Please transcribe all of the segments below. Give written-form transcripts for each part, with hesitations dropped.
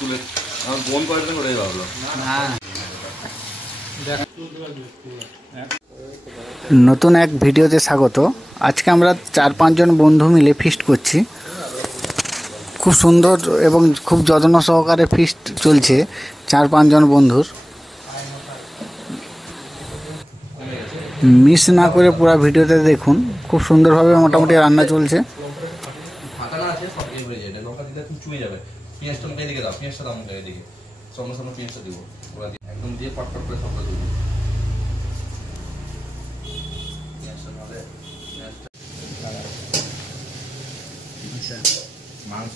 তুলে আমার বোন কয়েকদিন ওটাই ভাবলো। নতুন এক ভিডিওতে স্বাগত। আজকে আমরা 4-5 জন বন্ধু মিলে ফিস্ট করছি। খুব সুন্দর এবং খুব যত্ন সহকারে ফিস্ট চলছে 4-5 জন বন্ধুর। মিস না করে পুরো ভিডিওতে দেখুন। খুব সুন্দরভাবে মোটামুটি রান্না চলছে। পেঁয়াজটা মুখে দিকে দাও, পেঁয়াজটা দাও মুখে দিকে, সঙ্গে সঙ্গে পেঁয়াজটা দিব, ওরা দিয়ে একদম দিয়ে পটপট করে সবটা দিব। পেঁয়াজটা নালে পেঁয়াজটা মাংস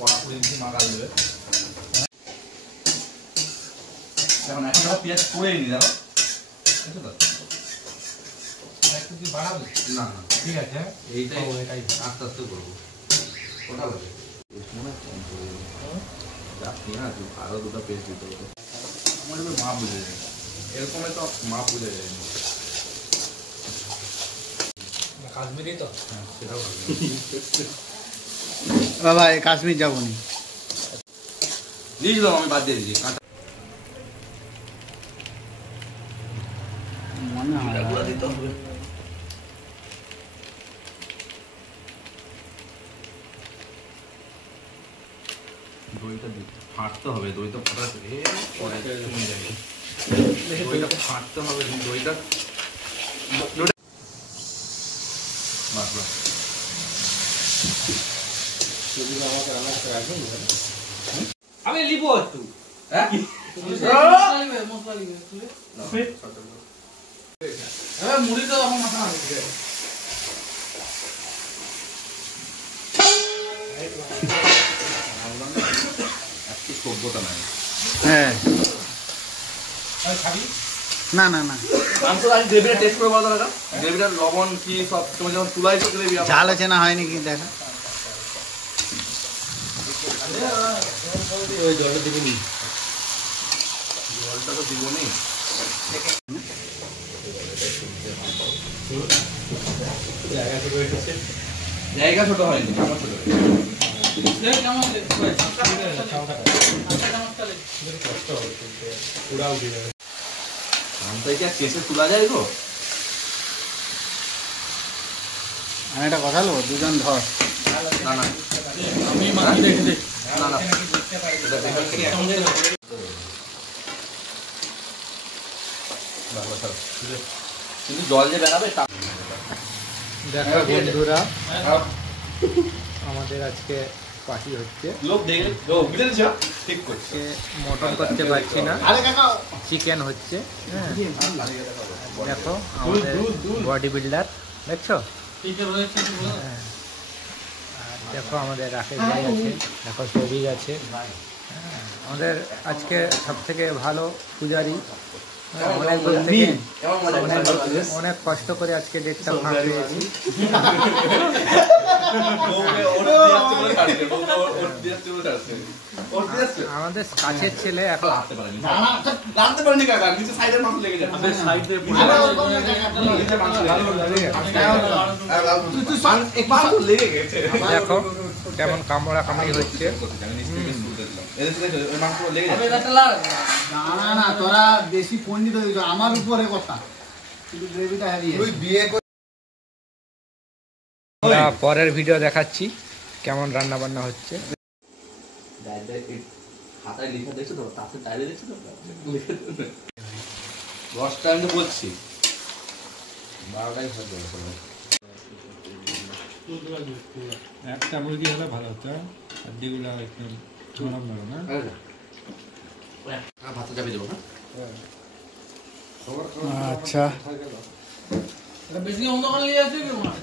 কড়া করে দিয়ে মাখা দেবে। এখন একটা পেঁয়াজ করে নি দাও, বুঝছো তো? না না ঠিক আছে, এইটাই আস্তে আস্তে করবো। ওটা লাগে আপনি না আরো দুটো পেস্ট দিতে হবে। আমার মা বুঝে যায়, এরকমই তো মা বুঝে যায়। কাশ্মীরি তো সেটাও বাবা কাশ্মীর যাবো নি নিয়েছিলাম, আমি বাদ দিয়ে দিয়েছি। মনে হয় দিতে হবে। দইটা ফাটতে হবে, দইটা ফাটা থেকে দইটা ফাটতে হবে, দইটা আমি লিব একটু। হ্যাঁ মুড়ি তো এখন মাথা সভ্যতা নাই। হ্যাঁ খাবি না না না মাংস আজ গ্রেভিটা টেস্ট করে বলো দাদা, গ্রেভিটার লবণ কি সব তোমার যখন তুলাই তো গ্রেভি ঝাল আছে না হয়নি কি দেখা। ওই জলটা দিবি, জলটা তো দিব নি। জায়গা ছোট হয়নি, আমার ছোট তোলা যায় গো। আমি একটা কথা বলবো, দুজন ধর। না না আমি মাছ দেখে দেখ না না কিন্তু জল যে বেরাবে তা দেখো বন্ধুরা, আমাদের আজকে পার্টি হচ্ছে। লোক দেখে ঠিক করছে। মটন করতে পারছি না, চিকেন হচ্ছে। হ্যাঁ দেখো আমাদের বডি বিল্ডার দেখছো। হ্যাঁ আর দেখো আমাদের রাকেশ ভাই আছে, দেখো সবিজ আছে। আমাদের আজকে সব থেকে ভালো পূজারি। অনেক দূর থেকে অনেক কষ্ট করে আজকে ডেটটা ফাঁক পেয়েছি। আমাদের কাছের ছেলে এখন দেখো কেমন কামড়া কামড়ি হচ্ছে। না তোরা বেশি পণ্ডিত হয়েছ আমার উপরে কথা, কিন্তু গ্রেভিটা হারিয়ে। পরের ভিডিও দেখাচ্ছি কেমন রান্না বান্না হচ্ছে। খাতায় লিখে দেখছো তো, তাতে ডায়রি দেখছো তো, 10টা আমি তো বলছি 12টাই হয়ে যাবে। একটা মুরগি হলে ভালো হতো, হাড্ডিগুলো একটু নরম নরম। না ভাতটা চাপিয়ে দেবো না। আচ্ছা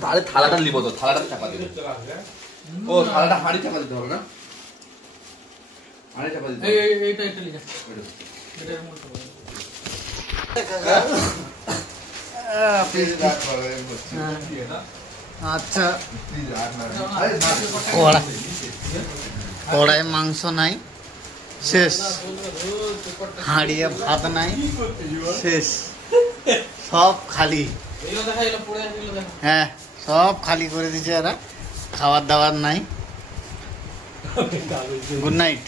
তাহলে থালাটা নিব তো, থালাটা চাপা দেবে। ও থালাটা হাঁড়ি চাপা দিতে হবে না, হাঁড়ি চাপা দিতে হবে। এইটা লিখা আচ্ছা কড়াই মাংস নাই শেষ, হাঁড়িয়ে ভাত নাই শেষ, সব খালি। হ্যাঁ সব খালি করে দিচ্ছে এরা, খাবার দাবার নাই। Good night.